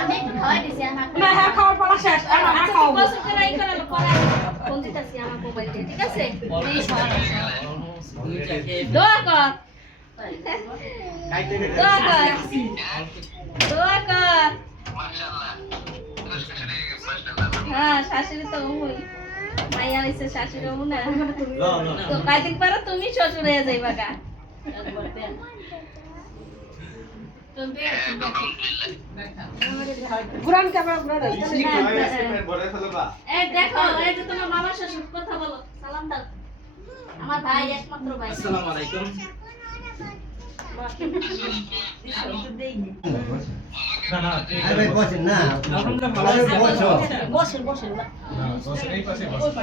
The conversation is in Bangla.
আমি একটু খাওয়াই দিছি আমার না হ্যাঁ খাওয়ার পর শেষ আর খাও বছর করে এই করে পরে ফোন দিতেছি আমার মোবাইল দিয়ে ঠিক আছে দোয়া কর দোয়া কর দোয়া কর হ্যাঁ শাশুড়ি তো ওই মাইয়া হইছে শাশুড়ি ও না তো কয়দিন পরে তুমি শ্বশুর হয়ে যাইবা গা গুরান ক্যামেরা ঘুরে দাও এই দেখো এই যে তোমার মামা শ্বশুর কথা বলো সালাম দাও আমার ভাই একমাত্র ভাই আসসালামু আলাইকুম না না আরে বসেন না আলহামদুলিল্লাহ ভালো আছি বসো বসেন বসেন বসেন এই পাশে বসেন